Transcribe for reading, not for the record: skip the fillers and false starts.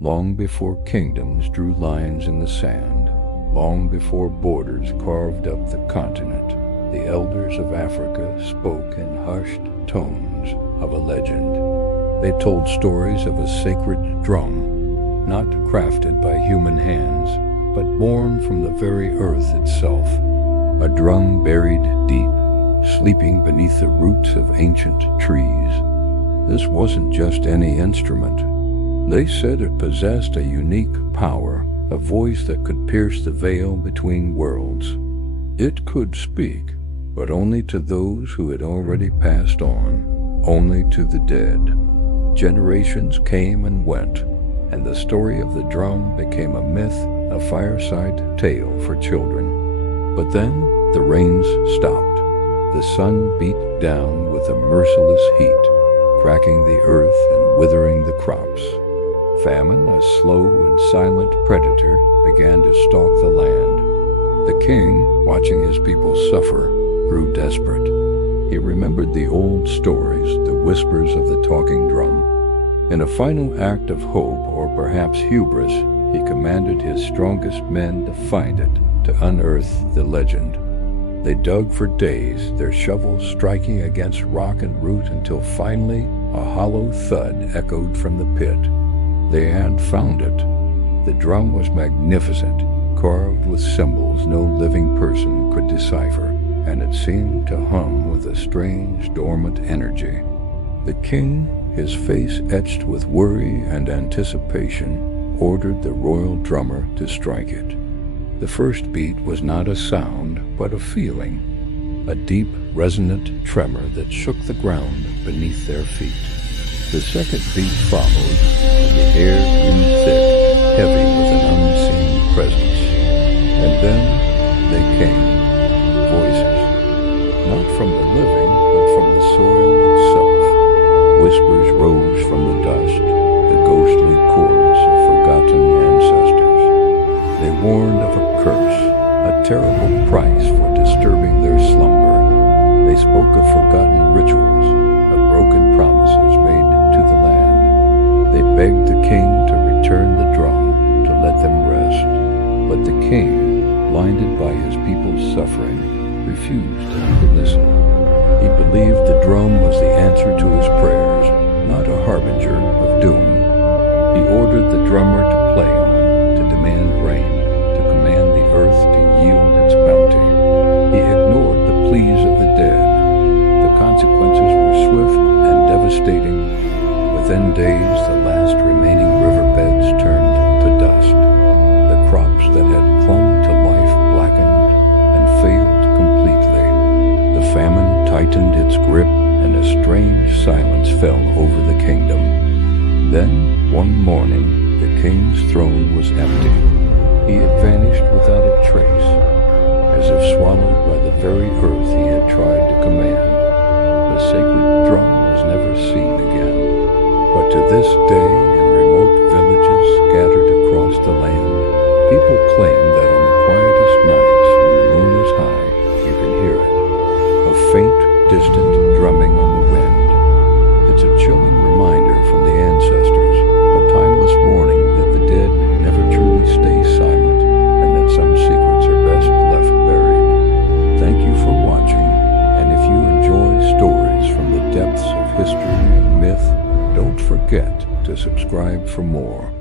Long before kingdoms drew lines in the sand, long before borders carved up the continent, the elders of Africa spoke in hushed tones of a legend. They told stories of a sacred drum, not crafted by human hands, but born from the very earth itself. A drum buried deep, sleeping beneath the roots of ancient trees. This wasn't just any instrument. They said it possessed a unique power, a voice that could pierce the veil between worlds. It could speak, but only to those who had already passed on, only to the dead. Generations came and went, and the story of the drum became a myth, a fireside tale for children. But then the rains stopped. The sun beat down with a merciless heat, cracking the earth and withering the crops. Famine, a slow and silent predator, began to stalk the land. The king, watching his people suffer, grew desperate. He remembered the old stories, the whispers of the talking drum. In a final act of hope, or perhaps hubris, he commanded his strongest men to find it, to unearth the legend. They dug for days, their shovels striking against rock and root until finally a hollow thud echoed from the pit. They had found it. The drum was magnificent, carved with symbols no living person could decipher, and it seemed to hum with a strange, dormant energy. The king, his face etched with worry and anticipation, ordered the royal drummer to strike it. The first beat was not a sound, but a feeling, a deep, resonant tremor that shook the ground beneath their feet. The second beat followed, and the air grew thick, heavy with an unseen presence. And then they came, voices, not from the living, but from the soil itself. Whispers rose from the dust, the ghostly chorus of forgotten ancestors. They warned of a curse, a terrible price for disturbing their slumber. They spoke of forgotten rituals, of broken promises made to the land. They begged the king to return the drum, to let them rest. But the king, blinded by his people's suffering, refused to listen. He believed the drum was the answer to his prayers, not a harbinger of doom. He ordered the drummer to play on, to demand rain, to command the earth to yield its bounty. He ignored the pleas of the dead. The consequences were swift and devastating. Within days, the last remaining riverbeds turned to dust. The crops that had clung to life blackened and failed completely. The famine tightened its grip, and a strange silence fell over the kingdom. Then, one morning, the king's throne was empty. He had vanished without a trace, as if swallowed by the very earth he had tried to command. The sacred drum was never seen again. But to this day, in remote villages scattered across the land, people claim that on the quietest nights when the moon is high, you can hear it. A faint, distant drumming on the wind. It's a chilling reminder from the ancestors, a timeless warning that the dead never truly stay silent, and that some secrets are best left buried. Thank you for watching, and if you enjoy stories from the depths of history and myth, don't forget to subscribe for more.